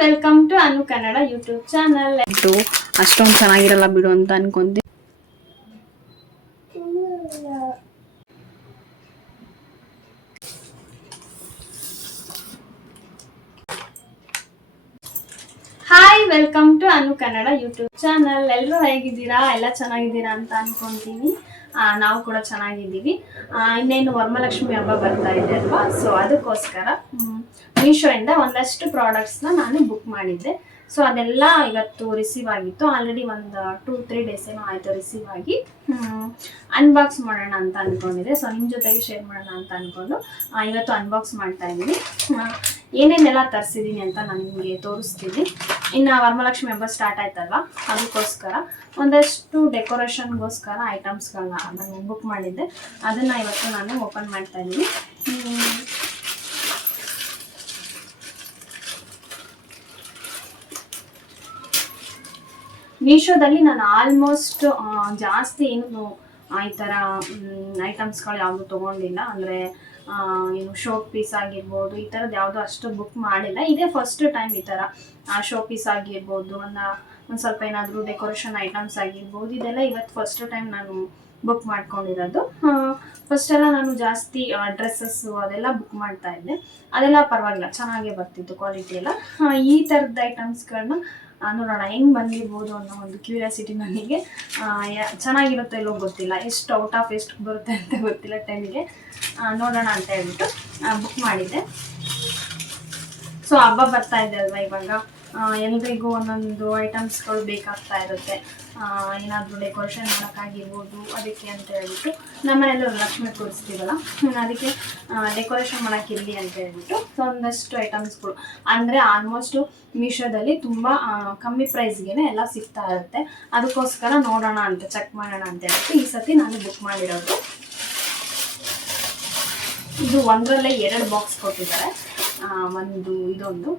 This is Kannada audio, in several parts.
Welcome to Anu Kannada YouTube channel. ಅಷ್ಟೊಂದು ಚೆನ್ನಾಗಿರಲ್ಲ ಬಿಡು ಅಂತ ಅನ್ಕೊಂತೀನಿ. Hi, welcome to Anu Kannada YouTube channel. ಎಲ್ಲರೂ ಹೇಗಿದ್ದೀರಾ? ಎಲ್ಲ ಚೆನ್ನಾಗಿದ್ದೀರಾ ಅಂತ ಅನ್ಕೊಂತೀನಿ. ನಾವು ಕೂಡ ಚೆನ್ನಾಗಿದ್ದೀವಿ. ಇನ್ನೇನು ವರಮಹಾಲಕ್ಷ್ಮಿ ಹಬ್ಬ ಬರ್ತಾ ಇದೆ ಅಲ್ವಾ, ಸೊ ಅದಕ್ಕೋಸ್ಕರ ಮೀಶೋಯಿಂದ ಒಂದಷ್ಟು ಪ್ರಾಡಕ್ಟ್ಸ್ನ ನಾನು ಬುಕ್ ಮಾಡಿದ್ದೆ. ಸೊ ಅದೆಲ್ಲ ಇವತ್ತು ರಿಸೀವ್ ಆಗಿತ್ತು. ಆಲ್ರೆಡಿ ಒಂದು 2-3 ಡೇಸ್ ಏನೋ ಆಯಿತು ರಿಸೀವ್ ಆಗಿ. ಅನ್ಬಾಕ್ಸ್ ಮಾಡೋಣ ಅಂತ ಅಂದ್ಕೊಂಡಿದ್ದೆ. ಸೊ ನಿಮ್ಮ ಜೊತೆಗೆ ಶೇರ್ ಮಾಡೋಣ ಅಂತ ಅಂದ್ಕೊಂಡು ಇವತ್ತು ಅನ್ಬಾಕ್ಸ್ ಮಾಡ್ತಾ ಇದ್ದೀನಿ. ಏನೇನೆಲ್ಲ ತರಿಸಿದ್ದೀನಿ ಅಂತ ನಾನು ನಿಮಗೆ ತೋರಿಸ್ತೀನಿ. ಇನ್ನು ವರಮಹಾಲಕ್ಷ್ಮಿ ಹಬ್ಬ ಸ್ಟಾರ್ಟ್ ಆಯ್ತಲ್ವಾ, ಅದಕ್ಕೋಸ್ಕರ ಒಂದಷ್ಟು ಡೆಕೋರೇಷನ್ಗೋಸ್ಕರ ಐಟಮ್ಸ್ಗಳನ್ನ ನಾನು ಬುಕ್ ಮಾಡಿದ್ದೆ. ಅದನ್ನು ಇವತ್ತು ನಾನು ಓಪನ್ ಮಾಡ್ತಾ ಇದ್ದೀನಿ. ಮೀಶೋದಲ್ಲಿ ನಾನು ಆಲ್ಮೋಸ್ಟ್ ಜಾಸ್ತಿ ಏನು ಈ ಥರ ಐಟಮ್ಸ್ಗಳು ಯಾವುದು ತೊಗೊಂಡಿಲ್ಲ. ಅಂದರೆ ಏನು ಶೋ ಪೀಸ್ ಆಗಿರ್ಬೋದು, ಈ ಥರದ್ದು ಯಾವುದು ಅಷ್ಟು ಬುಕ್ ಮಾಡಿಲ್ಲ. ಇದೇ ಫಸ್ಟ್ ಟೈಮ್ ಈ ಥರ ಶೋ ಪೀಸ್ ಆಗಿರ್ಬೋದು, ಒಂದು ಸ್ವಲ್ಪ ಏನಾದರೂ ಡೆಕೋರೇಷನ್ ಐಟಮ್ಸ್ ಆಗಿರ್ಬೋದು, ಇದೆಲ್ಲ ಇವತ್ತು ಫಸ್ಟ್ ಟೈಮ್ ನಾನು ಬುಕ್ ಮಾಡ್ಕೊಂಡಿರೋದು. ಫಸ್ಟ್ ಎಲ್ಲ ನಾನು ಜಾಸ್ತಿ ಡ್ರೆಸ್ಸಸ್ಸು ಅದೆಲ್ಲ ಬುಕ್ ಮಾಡ್ತಾ ಇದ್ದೆ. ಅದೆಲ್ಲ ಪರವಾಗಿಲ್ಲ, ಚೆನ್ನಾಗೇ ಬರ್ತಿತ್ತು ಕ್ವಾಲಿಟಿ ಎಲ್ಲ. ಈ ಥರದ ಐಟಮ್ಸ್ಗಳನ್ನ ನೋಡೋಣ ಹೆಂಗೆ ಬಂದಿರ್ಬೋದು ಅನ್ನೋ ಒಂದು ಕ್ಯೂರಿಯಾಸಿಟಿ ನನಗೆ. ಚೆನ್ನಾಗಿರುತ್ತೆ ಇಲ್ಲೋ ಗೊತ್ತಿಲ್ಲ, ಎಷ್ಟು ಔಟ್ ಆಫ್ ಎಷ್ಟು ಬರುತ್ತೆ ಅಂತ ಗೊತ್ತಿಲ್ಲ ಟೈಮಿಗೆ. ನೋಡೋಣ ಅಂತ ಹೇಳ್ಬಿಟ್ಟು ಬುಕ್ ಮಾಡಿದ್ದೆ. ಸೊ ಹಬ್ಬ ಬರ್ತಾ ಇದೆ ಅಲ್ವಾ, ಇವಾಗ ಎಲ್ರಿಗೂ ಒಂದೊಂದು ಐಟಮ್ಸ್ಗಳು ಬೇಕಾಗ್ತಾ ಇರುತ್ತೆ. ಏನಾದರೂ ಡೆಕೋರೇಷನ್ ಮಾಡೋಕ್ಕಾಗಿರ್ಬೋದು, ಅದಕ್ಕೆ ಅಂತ ಹೇಳ್ಬಿಟ್ಟು ನಮ್ಮನೆಯಲ್ಲೂ ಲಕ್ಷ್ಮಿ ಕೂರಿಸ್ತೀವಲ್ಲ, ಅದಕ್ಕೆ ಡೆಕೋರೇಷನ್ ಮಾಡೋಕ್ಕಿರಲಿ ಅಂತ ಹೇಳ್ಬಿಟ್ಟು ಸೊ ಒಂದಷ್ಟು ಐಟಮ್ಸ್ಗಳು. ಅಂದರೆ ಆಲ್ಮೋಸ್ಟು ಮೀಶೋದಲ್ಲಿ ತುಂಬ ಕಮ್ಮಿ ಪ್ರೈಸ್ಗೆ ಎಲ್ಲ ಸಿಗ್ತಾ ಇರುತ್ತೆ. ಅದಕ್ಕೋಸ್ಕರ ನೋಡೋಣ ಅಂತ, ಚೆಕ್ ಮಾಡೋಣ ಅಂತ ಹೇಳ್ಬಿಟ್ಟು ಈ ಸತಿ ನಾನು ಬುಕ್ ಮಾಡಿರೋದು. ಇದು ಒಂದರಲ್ಲೇ 2 ಬಾಕ್ಸ್ ಕೊಟ್ಟಿದ್ದಾರೆ. ಒಂದು ಇದೊಂದು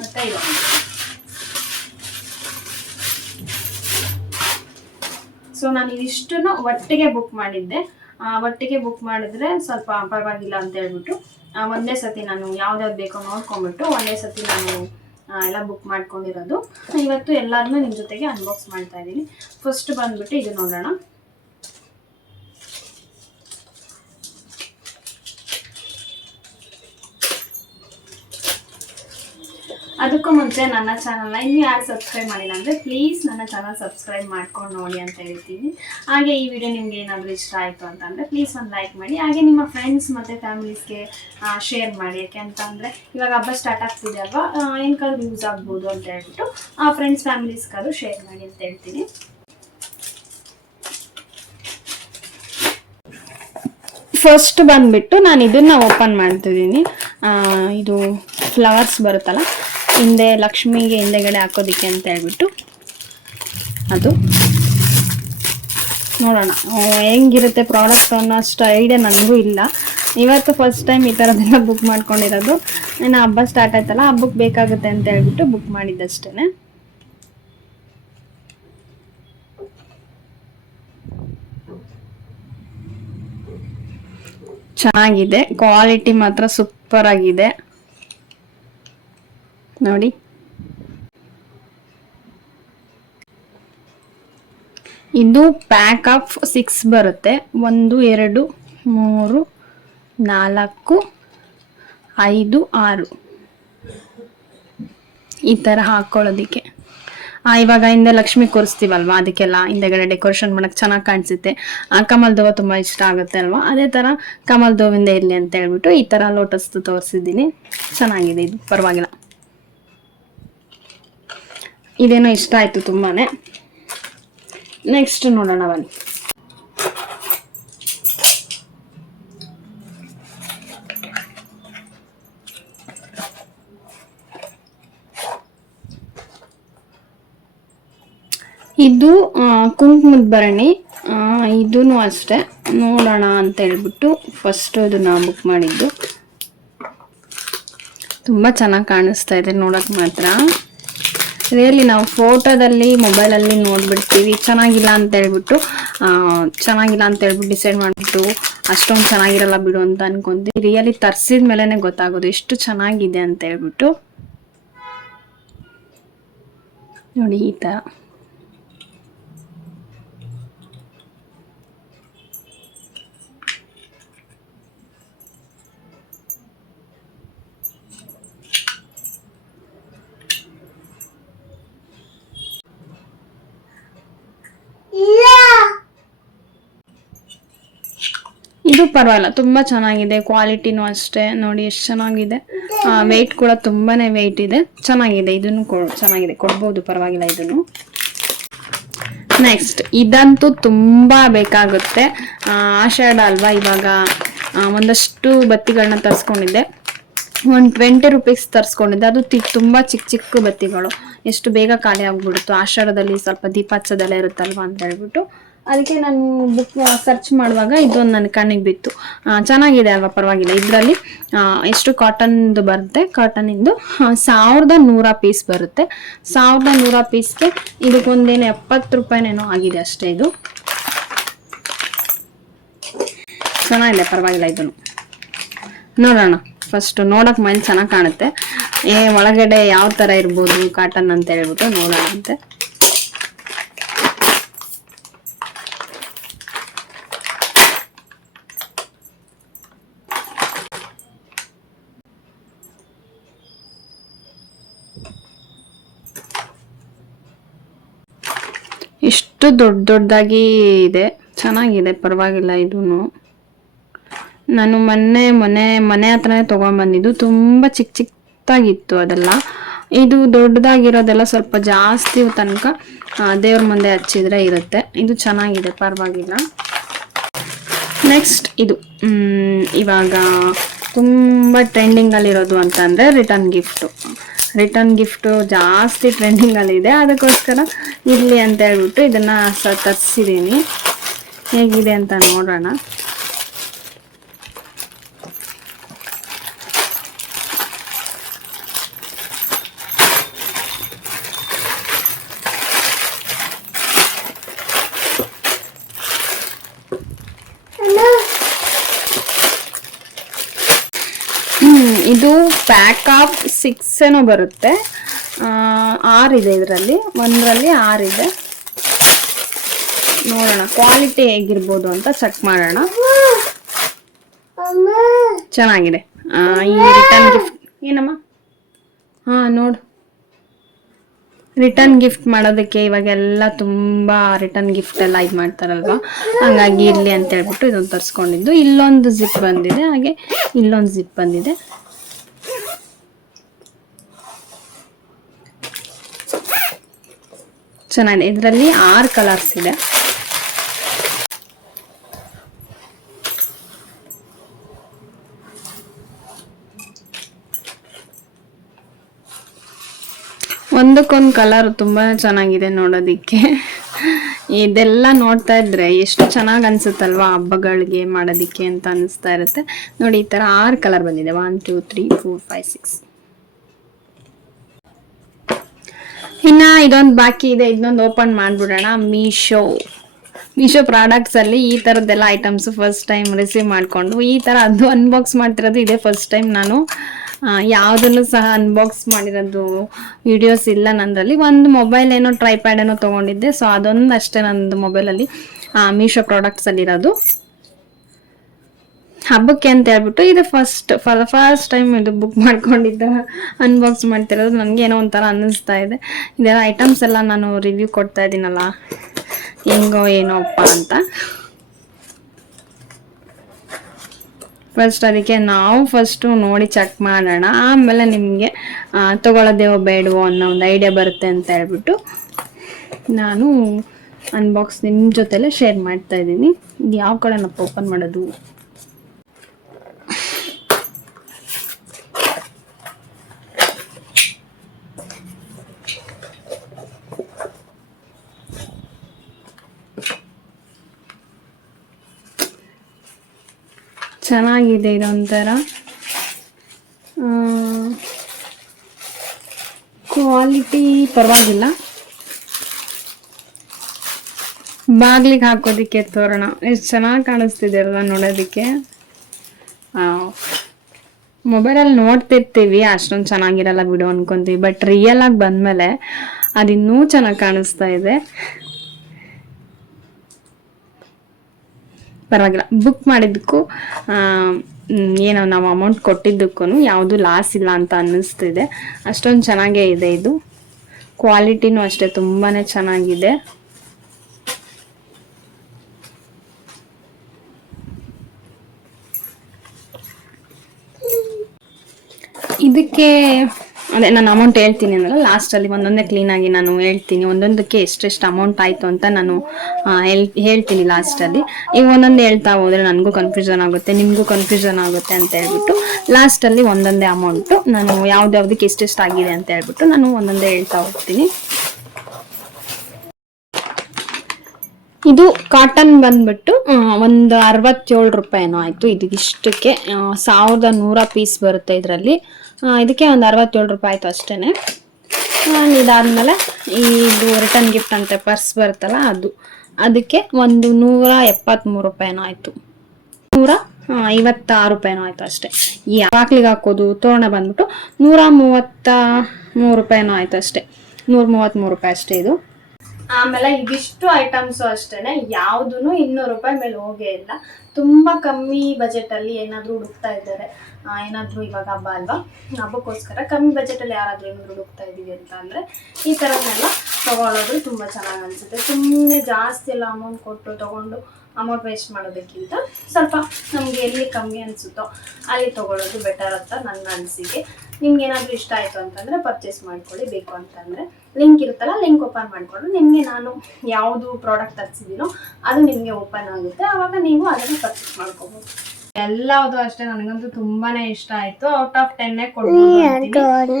ಮತ್ತೆ ಇದೊಂದು. ಸೊ ನಾನು ಇದಿಷ್ಟನ್ನು ಒಟ್ಟಿಗೆ ಬುಕ್ ಮಾಡಿದ್ದೆ. ಒಟ್ಟಿಗೆ ಬುಕ್ ಮಾಡಿದ್ರೆ ಸ್ವಲ್ಪ ಪರವಾಗಿಲ್ಲ ಅಂತ ಹೇಳ್ಬಿಟ್ಟು ಒಂದೇ ಸತಿ ನಾನು ಯಾವ್ದಾವ್ದು ಬೇಕೋ ನೋಡ್ಕೊಂಡ್ಬಿಟ್ಟು ಒಂದೇ ಸತಿ ನಾನು ಎಲ್ಲ ಬುಕ್ ಮಾಡ್ಕೊಂಡಿರೋದು. ಇವತ್ತು ಎಲ್ಲಾದ್ರೂ ನಿಮ್ಮ ಜೊತೆಗೆ ಅನ್ಬಾಕ್ಸ್ ಮಾಡ್ತಾ ಇದ್ದೀನಿ. ಫಸ್ಟ್ ಬಂದ್ಬಿಟ್ಟು ಇದು ನೋಡೋಣ. ಅದಕ್ಕೂ ಮುಂಚೆ ನನ್ನ ಚಾನಲ್ನ ಇನ್ನೂ ಯಾರು ಸಬ್ಸ್ಕ್ರೈಬ್ ಮಾಡಿಲ್ಲ ಅಂದರೆ ಪ್ಲೀಸ್ ನನ್ನ ಚಾನಲ್ ಸಬ್ಸ್ಕ್ರೈಬ್ ಮಾಡ್ಕೊಂಡು ನೋಡಿ ಅಂತ ಹೇಳ್ತೀನಿ. ಹಾಗೆ ಈ ವಿಡಿಯೋ ನಿಮ್ಗೆ ಏನಾದರೂ ಇಷ್ಟ ಆಯಿತು ಅಂತಂದರೆ ಪ್ಲೀಸ್ ಒಂದು ಲೈಕ್ ಮಾಡಿ. ಹಾಗೆ ನಿಮ್ಮ ಫ್ರೆಂಡ್ಸ್ ಮತ್ತು ಫ್ಯಾಮಿಲೀಸ್ಗೆ ಶೇರ್ ಮಾಡಿ. ಯಾಕೆ ಅಂತಂದರೆ ಇವಾಗ ಹಬ್ಬ ಸ್ಟಾರ್ಟ್ ಆಗ್ತಿದೆ ಅಲ್ವಾ, ಏನಕ್ಕಾದ್ರೂ ಯೂಸ್ ಆಗ್ಬೋದು ಅಂತ ಹೇಳ್ಬಿಟ್ಟು ಫ್ರೆಂಡ್ಸ್ ಫ್ಯಾಮಿಲೀಸ್ಗಾದ್ರೂ ಶೇರ್ ಮಾಡಿ ಅಂತ ಹೇಳ್ತೀನಿ. ಫಸ್ಟ್ ಬಂದುಬಿಟ್ಟು ನಾನು ಇದನ್ನು ಓಪನ್ ಮಾಡ್ತಿದ್ದೀನಿ. ಇದು ಫ್ಲವರ್ಸ್ ಬರುತ್ತಲ್ಲ, ಹಿಂದೆ ಲಕ್ಷ್ಮಿಗೆ ಹಿಂದೆಗಡೆ ಹಾಕೋದಿಕ್ಕೆ ಅಂತ ಹೇಳ್ಬಿಟ್ಟು ಅದು ನೋಡೋಣ ಹೆಂಗಿರುತ್ತೆ ಪ್ರಾಡಕ್ಟ್ ಅನ್ನೋ ಅಷ್ಟು ಐಡಿಯಾ ನನಗೂ ಇಲ್ಲ. ಇವತ್ತು ಫಸ್ಟ್ ಟೈಮ್ ಈ ಥರದ್ದೆಲ್ಲ ಬುಕ್ ಮಾಡ್ಕೊಂಡಿರೋದು. ಇನ್ನು ಹಬ್ಬ ಸ್ಟಾರ್ಟ್ ಆಯ್ತಲ್ಲ, ಹಬ್ಬಕ್ಕೆ ಬೇಕಾಗುತ್ತೆ ಅಂತ ಹೇಳ್ಬಿಟ್ಟು ಬುಕ್ ಮಾಡಿದ್ದಷ್ಟೇ. ಚೆನ್ನಾಗಿದೆ, ಕ್ವಾಲಿಟಿ ಮಾತ್ರ ಸೂಪರ್ ಆಗಿದೆ ನೋಡಿ. ಇದು ಪ್ಯಾಕ್ ಆಫ್ 6 ಬರುತ್ತೆ. 1 2 3 4 5 6 ಈ ಥರ ಹಾಕ್ಕೊಳ್ಳೋದಿಕ್ಕೆ. ಇವಾಗ ಹಿಂದೆ ಲಕ್ಷ್ಮಿ ಕೂರಿಸ್ತೀವಲ್ವಾ, ಅದಕ್ಕೆಲ್ಲ ಹಿಂದೆಗಡೆ ಡೆಕೋರೇಷನ್ ಮಾಡೋಕ್ಕೆ ಚೆನ್ನಾಗಿ ಕಾಣಿಸುತ್ತೆ. ಕಮಲ್ ಹೂವು ತುಂಬ ಇಷ್ಟ ಆಗುತ್ತೆ ಅಲ್ವಾ, ಅದೇ ಥರ ಕಮಲ್ ಹೂವಿಂದ ಇರಲಿ ಅಂತ ಹೇಳ್ಬಿಟ್ಟು ಈ ಥರ ಲೋಟಸ್ದು ತೋರಿಸಿದ್ದೀನಿ. ಚೆನ್ನಾಗಿದೆ, ಇದು ಪರವಾಗಿಲ್ಲ. ಇದೇನೋ ಇಷ್ಟ ಆಯಿತು ತುಂಬಾ. ನೆಕ್ಸ್ಟ್ ನೋಡೋಣ ಬನ್ನಿ. ಇದು ಕುಂಕುಮದ ಭರಣಿ. ಇದೂ ಅಷ್ಟೇ, ನೋಡೋಣ ಅಂತ ಹೇಳ್ಬಿಟ್ಟು ಫಸ್ಟ್ ಇದನ್ನ ಬುಕ್ ಮಾಡಿದ್ದು. ತುಂಬ ಚೆನ್ನಾಗಿ ಕಾಣಿಸ್ತಾ ಇದೆ ನೋಡೋಕೆ ಮಾತ್ರ. ರಿಯಲಿ ನಾವು ಫೋಟೋದಲ್ಲಿ ಮೊಬೈಲಲ್ಲಿ ನೋಡ್ಬಿಡ್ತೀವಿ, ಚೆನ್ನಾಗಿಲ್ಲ ಅಂತ ಹೇಳ್ಬಿಟ್ಟು ಡಿಸೈಡ್ ಮಾಡಿಬಿಟ್ಟು ಅಷ್ಟೊಂದು ಚೆನ್ನಾಗಿರಲ್ಲ ಬಿಡು ಅಂತ ಅನ್ಕೊಂತೀನಿ. ರಿಯಲಿ ತರಿಸಿದ ಮೇಲೆನೆ ಗೊತ್ತಾಗೋದು ಎಷ್ಟು ಚೆನ್ನಾಗಿದೆ ಅಂತ ಹೇಳ್ಬಿಟ್ಟು. ನೋಡಿ ಈ ಥರ ಇದು ಪರವಾಗಿಲ್ಲ, ತುಂಬಾ ಚೆನ್ನಾಗಿದೆ. ಕ್ವಾಲಿಟಿನೂ ಅಷ್ಟೇ ನೋಡಿ ಎಷ್ಟು ಚೆನ್ನಾಗಿದೆ. ವೆಯ್ಟ್ ಕೂಡ ತುಂಬಾನೇ ವೆಯ್ಟ್ ಇದೆ, ಚೆನ್ನಾಗಿದೆ. ಇದನ್ನು ಚೆನ್ನಾಗಿದೆ, ಕೊಡ್ಬೋದು, ಪರವಾಗಿಲ್ಲ ಇದನ್ನು. ನೆಕ್ಸ್ಟ್ ಇದಂತೂ ತುಂಬಾ ಬೇಕಾಗುತ್ತೆ. ಆಷಾಢ ಅಲ್ವಾ, ಇವಾಗ ಒಂದಷ್ಟು ಬತ್ತಿಗಳನ್ನ ತರಿಸ್ಕೊಂಡಿದ್ದೆ. ಒಂದು 20 ರುಪೀಸ್ ತರಿಸ್ಕೊಂಡಿದ್ದೆ. ಅದು ತುಂಬಾ ಚಿಕ್ಕ ಚಿಕ್ಕ ಬತ್ತಿಗಳು, ಎಷ್ಟು ಬೇಗ ಖಾಲಿ ಆಗ್ಬಿಡ್ತು. ಆಷಾಢದಲ್ಲಿ ಸ್ವಲ್ಪ ದೀಪ ಹಚ್ಚೋದೆಲ್ಲ ಇರುತ್ತಲ್ವಾ ಅಂತ ಹೇಳ್ಬಿಟ್ಟು ಅದಕ್ಕೆ ನಾನು ಬುಕ್ ಸರ್ಚ್ ಮಾಡುವಾಗ ಇದೊಂದು ನನ್ನ ಕಣ್ಣಿಗೆ ಬಿತ್ತು. ಚೆನ್ನಾಗಿದೆ ಅಲ್ವಾ, ಪರವಾಗಿಲ್ಲ. ಇದರಲ್ಲಿ ಎಷ್ಟು ಕಾಟನ್ದು ಬರುತ್ತೆ, ಕಾಟನಿಂದು 1100 ಪೀಸ್ ಬರುತ್ತೆ. 1100 ಪೀಸ್ಗೆ ಇದಕ್ಕೊಂದೇನು 70 ರೂಪಾಯಿನೇನೋ ಆಗಿದೆ ಅಷ್ಟೇ. ಇದು ಚೆನ್ನಾಗಿದೆ, ಪರವಾಗಿಲ್ಲ. ಇದನ್ನು ನೋಡೋಣ. ಫಸ್ಟ್ ನೋಡಕ್ ಮೈಂಡ್ ಚೆನ್ನಾಗಿ ಕಾಣುತ್ತೆ. ಒಳಗಡೆ ಯಾವ ತರ ಇರ್ಬೋದು ಕಾಟನ್ ಅಂತ ಹೇಳ್ಬಿಟ್ಟು ನೋಡೋಣ ಅಂತೆ. ಎಷ್ಟು ದೊಡ್ಡದಾಗಿ ಇದೆ, ಚೆನ್ನಾಗಿದೆ, ಪರವಾಗಿಲ್ಲ. ಇದನ್ನು ನಾನು ಮನೆ ಹತ್ರನೇ ತಗೊಂಡ್ಬಂದಿದ್ದು. ತುಂಬ ಚಿಕ್ಕದಾಗಿತ್ತು ಅದೆಲ್ಲ. ಇದು ದೊಡ್ಡದಾಗಿರೋದೆಲ್ಲ ಸ್ವಲ್ಪ ಜಾಸ್ತಿ ತನಕ ದೇವ್ರ ಮುಂದೆ ಹಚ್ಚಿದ್ರೆ ಇರುತ್ತೆ. ಇದು ಚೆನ್ನಾಗಿದೆ, ಪರವಾಗಿಲ್ಲ. ನೆಕ್ಸ್ಟ್ ಇದು ಇವಾಗ ತುಂಬ ಟ್ರೆಂಡಿಂಗಲ್ಲಿರೋದು ಅಂತಂದರೆ ರಿಟರ್ನ್ ಗಿಫ್ಟು ಜಾಸ್ತಿ ಟ್ರೆಂಡಿಂಗಲ್ಲಿದೆ. ಅದಕ್ಕೋಸ್ಕರ ಇರಲಿ ಅಂತ ಹೇಳ್ಬಿಟ್ಟು ಇದನ್ನು ತರಿಸಿದ್ದೀನಿ. ಹೇಗಿದೆ ಅಂತ ನೋಡೋಣ. ಇದು ಪ್ಯಾಕ್ ಆಫ್ 6 ಏನೋ ಬರುತ್ತೆ. 6 ಇದೆ ಇದರಲ್ಲಿ, ಒಂದರಲ್ಲಿ 6 ಇದೆ. ನೋಡೋಣ ಕ್ವಾಲಿಟಿ ಹೇಗಿರ್ಬೋದು ಅಂತ ಚೆಕ್ ಮಾಡೋಣ. ಚೆನ್ನಾಗಿದೆ. ಈ ರಿಟರ್ನ್ ಗಿಫ್ಟ್ ಏನಮ್ಮ, ನೋಡು, ರಿಟರ್ನ್ ಗಿಫ್ಟ್ ಮಾಡೋದಕ್ಕೆ ಇವಾಗೆಲ್ಲ ತುಂಬಾ ರಿಟರ್ನ್ ಗಿಫ್ಟ್ ಎಲ್ಲ ಇದು ಮಾಡ್ತಾರಲ್ವಾ, ಹಂಗಾಗಿ ಇರ್ಲಿ ಅಂತ ಹೇಳ್ಬಿಟ್ಟು ಇದೊಂದು ತರಿಸ್ಕೊಂಡಿದ್ದು. ಇಲ್ಲೊಂದು ಜಿಪ್ ಬಂದಿದೆ, ಹಾಗೆ ಇಲ್ಲೊಂದು ಜಿಪ್ ಬಂದಿದೆ. ಚೆನ್ನಾಗಿದೆ. ಇದರಲ್ಲಿ 6 ಕಲರ್ಸ್ ಇದೆ. ಒಂದಕ್ಕೊಂದು ಕಲರ್ ತುಂಬಾ ಚೆನ್ನಾಗಿದೆ ನೋಡೋದಿಕ್ಕೆ. ಇದೆಲ್ಲ ನೋಡ್ತಾ ಇದ್ರೆ ಎಷ್ಟು ಚೆನ್ನಾಗಿ ಅನ್ಸುತ್ತಲ್ವಾ ಹಬ್ಬಗಳಿಗೆ ಮಾಡೋದಿಕ್ಕೆ ಅಂತ ಅನಿಸ್ತಾ ಇರುತ್ತೆ. ನೋಡಿ ಈ ತರ 6 ಕಲರ್ ಬಂದಿದೆ. 1 2 3 4 5 6. ಇನ್ನ ಇದೊಂದು ಬಾಕಿ ಇದೆ, ಇದನ್ನೊಂದು ಓಪನ್ ಮಾಡ್ಬಿಡೋಣ. ಮೀಶೋ ಪ್ರಾಡಕ್ಟ್ಸ್ ಅಲ್ಲಿ ಈ ತರದ್ದೆಲ್ಲ ಐಟಮ್ಸ್ ಫಸ್ಟ್ ಟೈಮ್ ರಿಸೀವ್ ಮಾಡ್ಕೊಂಡು ಈ ತರ ಅದು ಅನ್ಬಾಕ್ಸ್ ಮಾಡ್ತಿರೋದು ಇದೆ ಫಸ್ಟ್ ಟೈಮ್. ನಾನು ಯಾವುದನ್ನು ಸಹ ಅನ್ಬಾಕ್ಸ್ ಮಾಡಿರೋದು ವಿಡಿಯೋಸ್ ಇಲ್ಲ ನಂದ್ರಲ್ಲಿ. ಒಂದು ಮೊಬೈಲ್ ಏನೋ ಟ್ರೈಪ್ಯಾಡ್ ಏನೋ ತಗೊಂಡಿದ್ದೆ, ಸೊ ಅದೊಂದು ಅಷ್ಟೇ ನಂದು ಮೊಬೈಲಲ್ಲಿ ಮೀಶೋ ಪ್ರಾಡಕ್ಟ್ಸ್ ಅಲ್ಲಿ ಇರೋದು. ಹಬ್ಬಕ್ಕೆ ಅಂತ ಹೇಳ್ಬಿಟ್ಟು ಇದು ಫಸ್ಟ್ ಟೈಮ್ ಇದು ಬುಕ್ ಮಾಡ್ಕೊಂಡಿದ್ದ ಅನ್ಬಾಕ್ಸ್ ಮಾಡ್ತಿರೋದು. ನನಗೆ ಏನೋ ಒಂಥರ ಅನ್ನಿಸ್ತಾ ಇದೆ. ಇದೆಲ್ಲ ಐಟಮ್ಸ್ ಎಲ್ಲ ನಾನು ರಿವ್ಯೂ ಕೊಡ್ತಾ ಇದ್ದೀನಲ್ಲ, ಹೆಂಗೋ ಏನೋಪ್ಪ ಅಂತ. ಅದಕ್ಕೆ ನಾವು ಫಸ್ಟು ನೋಡಿ ಚೆಕ್ ಮಾಡೋಣ, ಆಮೇಲೆ ನಿಮಗೆ ತಗೊಳ್ಳೋದೇವೋ ಬೇಡವೋ ಅನ್ನೋ ಒಂದು ಐಡಿಯಾ ಬರುತ್ತೆ ಅಂತ ಹೇಳ್ಬಿಟ್ಟು ನಾನು ಅನ್ಬಾಕ್ಸ್ ನಿಮ್ಮ ಜೊತೆಲೆ ಶೇರ್ ಮಾಡ್ತಾ ಇದ್ದೀನಿ. ಇದು ಯಾವ ಕಡೆನಪ್ಪ ಓಪನ್ ಮಾಡೋದು? ಚೆನ್ನಾಗಿದೆ, ಇದೊಂಥರ ಕ್ವಾಲಿಟಿ ಪರವಾಗಿಲ್ಲ. ಬಾಗ್ಲಿಗೆ ಹಾಕೋದಿಕ್ಕೆ ತೋರಣ ಎಷ್ಟು ಚೆನ್ನಾಗಿ ಕಾಣಿಸ್ತಿದೆ ಅಲ್ವಾ ನೋಡೋದಿಕ್ಕೆ. ಮೊಬೈಲಲ್ಲಿ ನೋಡ್ತಿರ್ತೀವಿ ಅಷ್ಟೊಂದು ಚೆನ್ನಾಗಿರಲ್ಲ ಬಿಡು ಅನ್ಕೊಂತೀವಿ, ಬಟ್ ರಿಯಲ್ ಆಗಿ ಬಂದ್ಮೇಲೆ ಅದಿನ್ನೂ ಚೆನ್ನಾಗಿ ಕಾಣಿಸ್ತಾ ಇದೆ. ಪರವಾಗಿಲ್ಲ, ಬುಕ್ ಮಾಡಿದ್ದಕ್ಕೂ ಏನೋ ನಾವು ಅಮೌಂಟ್ ಕೊಟ್ಟಿದ್ದಕ್ಕೂ ಯಾವುದು ಲಾಸ್ ಇಲ್ಲ ಅಂತ ಅನ್ನಿಸ್ತಿದೆ. ಅಷ್ಟೊಂದು ಚೆನ್ನಾಗೇ ಇದೆ ಇದು. ಕ್ವಾಲಿಟಿನೂ ಅಷ್ಟೇ ತುಂಬಾ ಚೆನ್ನಾಗಿದೆ. ಇದಕ್ಕೆ ಅದೇ ನಾನು ಅಮೌಂಟ್ ಹೇಳ್ತೀನಿ ಅಂದ್ರೆ ಲಾಸ್ಟಲ್ಲಿ ಒಂದೊಂದೇ ಕ್ಲೀನಾಗಿ ನಾನು ಹೇಳ್ತೀನಿ, ಒಂದೊಂದಕ್ಕೆ ಎಷ್ಟೆಷ್ಟು ಅಮೌಂಟ್ ಆಯಿತು ಅಂತ ನಾನು ಹೇಳ್ತೀನಿ ಲಾಸ್ಟಲ್ಲಿ. ಈಗ ಒಂದೊಂದು ಹೇಳ್ತಾ ಹೋದರೆ ನನಗೂ ಕನ್ಫ್ಯೂಷನ್ ಆಗುತ್ತೆ, ನಿಮಗೂ ಕನ್ಫ್ಯೂಷನ್ ಆಗುತ್ತೆ ಅಂತ ಹೇಳ್ಬಿಟ್ಟು ಲಾಸ್ಟಲ್ಲಿ ಒಂದೊಂದೇ ಅಮೌಂಟು ನಾನು ಯಾವ್ದ್ಯಾವ್ದಕ್ಕೆ ಎಷ್ಟೆಷ್ಟು ಆಗಿದೆ ಅಂತ ಹೇಳ್ಬಿಟ್ಟು ನಾನು ಒಂದೊಂದೇ ಹೇಳ್ತಾ ಹೋಗ್ತೀನಿ. ಇದು ಕಾಟನ್ ಬಂದ್ಬಿಟ್ಟು ಒಂದು 67 ರೂಪಾಯಿನೋ ಆಯಿತು. ಇದಿಷ್ಟಕ್ಕೆ 1100 ಪೀಸ್ ಬರುತ್ತೆ ಇದರಲ್ಲಿ. ಇದಕ್ಕೆ ಒಂದು 67 ರೂಪಾಯಿ ಆಯಿತು ಅಷ್ಟೇ. ಇದಾದಮೇಲೆ ಇದು ರಿಟರ್ನ್ ಗಿಫ್ಟ್ ಅಂತೆ ಪರ್ಸ್ ಬರುತ್ತಲ್ಲ ಅದಕ್ಕೆ ಒಂದು 173 ರೂಪಾಯಿನೋ ಆಯಿತು, 156 ರೂಪಾಯಿನೋ ಆಯಿತು ಅಷ್ಟೇ. ಈ ಬಾಕ್ಲಿಗೆ ಹಾಕೋದು ತೋರಣ ಬಂದ್ಬಿಟ್ಟು 133 ರೂಪಾಯಿನೋ ಆಯಿತು ಅಷ್ಟೇ, 133 ರೂಪಾಯಿ ಅಷ್ಟೇ ಇದು. ಆಮೇಲೆ ಇದಿಷ್ಟು ಐಟಮ್ಸು ಅಷ್ಟೇನೆ, ಯಾವುದೂ 200 ರೂಪಾಯಿ ಮೇಲೆ ಹೋಗೇ ಇಲ್ಲ. ತುಂಬ ಕಮ್ಮಿ ಬಜೆಟಲ್ಲಿ ಏನಾದರೂ ಹುಡುಕ್ತಾ ಇದ್ದಾರೆ, ಏನಾದರೂ ಇವಾಗ ಹಬ್ಬ ಅಲ್ವಾ, ಹಬ್ಬಕ್ಕೋಸ್ಕರ ಕಮ್ಮಿ ಬಜೆಟಲ್ಲಿ ಯಾರಾದರೂ ಏನಾದರೂ ಹುಡುಕ್ತಾ ಇದ್ದೀವಿ ಅಂತ ಅಂದರೆ ಈ ಥರನ್ನೆಲ್ಲ ತೊಗೊಳೋದು ತುಂಬ ಚೆನ್ನಾಗಿ ಅನಿಸುತ್ತೆ. ಸುಮ್ಮನೆ ಜಾಸ್ತಿ ಎಲ್ಲ ಅಮೌಂಟ್ ಕೊಟ್ಟು ತೊಗೊಂಡು ಅಮೌಂಟ್ ವೇಸ್ಟ್ ಮಾಡೋದಕ್ಕಿಂತ ಸ್ವಲ್ಪ ನಮಗೆ ಎಲ್ಲಿ ಕಮ್ಮಿ ಅನಿಸುತ್ತೋ ಅಲ್ಲಿ ತೊಗೊಳ್ಳೋದು ಬೆಟರ್ ಅಂತ ನನ್ನ ಅನಿಸಿಕೆ. ನಿಮ್ಗೆ ಏನಾದರೂ ಇಷ್ಟ ಆಯಿತು ಅಂತಂದರೆ ಪರ್ಚೇಸ್ ಮಾಡ್ಕೊಳ್ಳಿ. ಬೇಕು ಅಂತಂದರೆ ಲಿಂಕ್ ಇರುತ್ತಲ್ಲ, ಲಿಂಕ್ ಓಪನ್ ಮಾಡಿಕೊಂಡು ನಿಮಗೆ ನಾನು ಯಾವುದು ಪ್ರಾಡಕ್ಟ್ ತರಿಸಿದ್ದೀನೋ ಅದು ನಿಮಗೆ ಓಪನ್ ಆಗುತ್ತೆ, ಆವಾಗ ನೀವು ಅದನ್ನು ಪರ್ಚೇಸ್ ಮಾಡ್ಕೋಬೋದು. ಎಲ್ಲವುದು ಅಷ್ಟೇ ನನಗಂತೂ ತುಂಬಾ ಇಷ್ಟ ಆಯಿತು. ಔಟ್ ಆಫ್ 10 ಕೊಡ್ಬೋದು.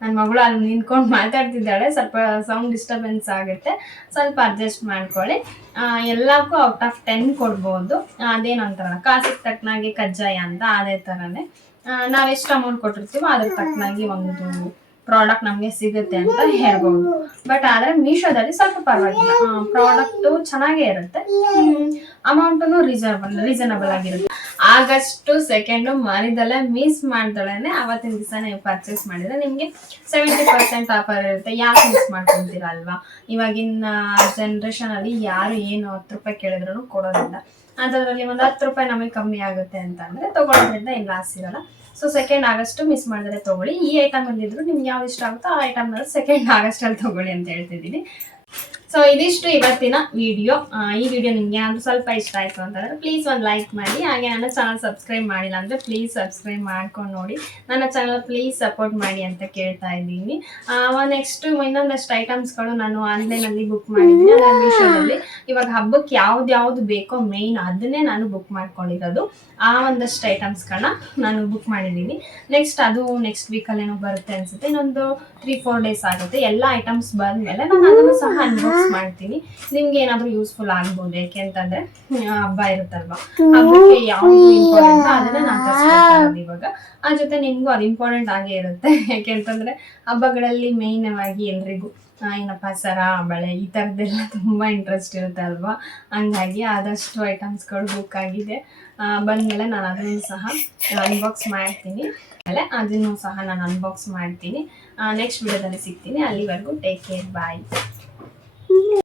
ನನ್ನ ಮಗಳು ಅಲ್ಲಿ ನಿಂತ್ಕೊಂಡು ಮಾತಾಡ್ತಿದ್ದಾಳೆ, ಸ್ವಲ್ಪ ಸೌಂಡ್ ಡಿಸ್ಟರ್ಬೆನ್ಸ್ ಆಗುತ್ತೆ, ಸ್ವಲ್ಪ ಅಡ್ಜಸ್ಟ್ ಮಾಡ್ಕೊಳ್ಳಿ. ಎಲ್ಲಕ್ಕೂ ಔಟ್ ಆಫ್ 10 ಕೊಡ್ಬೋದು. ಅದೇನಂತಾರಲ್ಲ ಕಾಸಿಗೆ ತಕ್ಕನಾಗಿ ಕಜ್ಜಾಯ ಅಂತ, ಅದೇ ಥರನೇ ನಾವೆಷ್ಟು ಅಮೌಂಟ್ ಕೊಟ್ಟಿರ್ತೀವೋ ಅದ್ರ ತಕ್ಕನಾಗಿ ಒಂದು ಪ್ರಾಡಕ್ಟ್ ನಮಗೆ ಸಿಗುತ್ತೆ ಅಂತ ಹೇಳ್ಬೋದು. ಬಟ್ ಆದರೆ ಮೀಶೋದಲ್ಲಿ ಸ್ವಲ್ಪ ಪರವಾಗಿಲ್ಲ, ಪ್ರಾಡಕ್ಟು ಚೆನ್ನಾಗೇ ಇರುತ್ತೆ, ಅಮೌಂಟು ರೀಸನಬಲ್ ಆಗಿರುತ್ತೆ. ಆಗಸ್ಟ್ 2 ಮರಿದಲ್ಲೇ ಮಿಸ್ ಮಾಡ್ದಳೇ ಅವತ್ತಿನ ದಿವಸ ನೀವು ಪರ್ಚೇಸ್ ಮಾಡಿದ್ರೆ ನಿಮಗೆ 70% ಆಫರ್ ಇರುತ್ತೆ. ಯಾಕೆ ಮಿಸ್ ಮಾಡ್ಕೊತೀರ ಅಲ್ವಾ? ಇವಾಗಿನ ಜನ್ರೇಷನಲ್ಲಿ ಯಾರು ಏನು 10 ರೂಪಾಯಿ ಕೇಳಿದ್ರು ಕೊಡೋದಿಲ್ಲ. ಅದರಲ್ಲಿ ಒಂದು 10 ರೂಪಾಯಿ ನಮಗೆ ಕಮ್ಮಿ ಆಗುತ್ತೆ ಅಂತ ಅಂದರೆ ತೊಗೊಳೋದ್ರಿಂದ ಏನು ಲಾಸ್ ಇರಲ್ಲ. ಸೊ 2 ಆಗಸ್ಟ್ ಮಿಸ್ ಮಾಡಿದ್ರೆ ತೊಗೊಳ್ಳಿ. ಈ ಐಟಮ್ ಬಂದಿದ್ರು ನಿಮ್ಗೆ ಯಾವ್ದು ಇಷ್ಟ ಆಗುತ್ತೋ ಆ ಐಟಮ್ನ 2 ಆಗಸ್ಟಲ್ಲಿ ತೊಗೊಳ್ಳಿ ಅಂತ ಹೇಳ್ತಿದ್ದೀನಿ. ಸೊ ಇದಿಷ್ಟು ಇವತ್ತಿನ ವಿಡಿಯೋ. ಈ ವಿಡಿಯೋ ನಿಮ್ಗೆ ಏನಾದರೂ ಸ್ವಲ್ಪ ಇಷ್ಟ ಆಯಿತು ಅಂತಂದರೆ ಪ್ಲೀಸ್ ಒಂದು ಲೈಕ್ ಮಾಡಿ. ಹಾಗೆ ನನ್ನ ಚಾನಲ್ ಸಬ್ಸ್ಕ್ರೈಬ್ ಮಾಡಿಲ್ಲ ಅಂದರೆ ಪ್ಲೀಸ್ ಸಬ್ಸ್ಕ್ರೈಬ್ ಮಾಡ್ಕೊಂಡು ನೋಡಿ. ನನ್ನ ಚಾನಲ್ ಪ್ಲೀಸ್ ಸಪೋರ್ಟ್ ಮಾಡಿ ಅಂತ ಕೇಳ್ತಾ ಇದ್ದೀನಿ. ನೆಕ್ಸ್ಟ್ ಇನ್ನೊಂದಷ್ಟು ಐಟಮ್ಸ್ಗಳು ನಾನು ಆನ್ಲೈನಲ್ಲಿ ಬುಕ್ ಮಾಡಿದ್ದೀನಿ, ಅದರ ಮೀಶೋದಲ್ಲಿ. ಇವಾಗ ಹಬ್ಬಕ್ಕೆ ಯಾವ್ದು ಬೇಕೋ ಮೇಯ್ನ್ ಅದನ್ನೇ ನಾನು ಬುಕ್ ಮಾಡ್ಕೊಂಡಿರೋದು. ಆ ಒಂದಷ್ಟು ಐಟಮ್ಸ್ಗಳನ್ನ ನಾನು ಬುಕ್ ಮಾಡಿದ್ದೀನಿ. ನೆಕ್ಸ್ಟ್ ವೀಕಲ್ಲೇನೋ ಬರುತ್ತೆ ಅನಿಸುತ್ತೆ, ಇನ್ನೊಂದು 3-4 ಡೇಸ್ ಆಗುತ್ತೆ. ಎಲ್ಲ ಐಟಮ್ಸ್ ಬಂದಮೇಲೆ ನಾನು ಅದನ್ನು ಸಹ ಅನ್ಬಾಕ್ಸ್ ಮಾಡ್ತೀನಿ. ನಿಮ್ಗೆ ಏನಾದರೂ ಯೂಸ್ಫುಲ್ ಆಗ್ಬೋದು, ಯಾಕೆ ಅಂತಂದ್ರೆ ಹಬ್ಬ ಇರುತ್ತಲ್ವಾ, ಹಬ್ಬಕ್ಕೆ ಯಾವ್ದು ಇಂಪಾರ್ಟೆಂಟ್ ಅದನ್ನ ನಾನು ತರಿಸ್ಕೊಳ್ತಾ ಇರೋದು ಇವಾಗ. ಆ ಜೊತೆ ನಿಮ್ಗೂ ಅದು ಇಂಪಾರ್ಟೆಂಟ್ ಆಗೇ ಇರುತ್ತೆ, ಯಾಕೆ ಅಂತಂದ್ರೆ ಹಬ್ಬಗಳಲ್ಲಿ ಮೇಯ್ನ್ ಆಗಿ ಎಲ್ರಿಗೂ ಏನಪ್ಪ ಸರ ಬಳೆ ಈ ಥರದ್ದೆಲ್ಲ ತುಂಬ ಇಂಟ್ರೆಸ್ಟ್ ಇರುತ್ತೆ ಅಲ್ವಾ. ಹಂಗಾಗಿ ಆದಷ್ಟು ಐಟಮ್ಸ್ಗಳು ಬುಕ್ ಆಗಿದೆ. ಬಂದಮೇಲೆ ನಾನು ಅದನ್ನು ಸಹ ಅನ್ಬಾಕ್ಸ್ ಮಾಡ್ತೀನಿ. ಅದನ್ನು ಸಹ ನಾನು ಅನ್ಬಾಕ್ಸ್ ಮಾಡ್ತೀನಿ. ನೆಕ್ಸ್ಟ್ ವಿಡಿಯೋದಲ್ಲಿ ಸಿಗ್ತೀನಿ. ಅಲ್ಲಿವರೆಗೂ ಟೇಕ್ ಕೇರ್, ಬಾಯ್.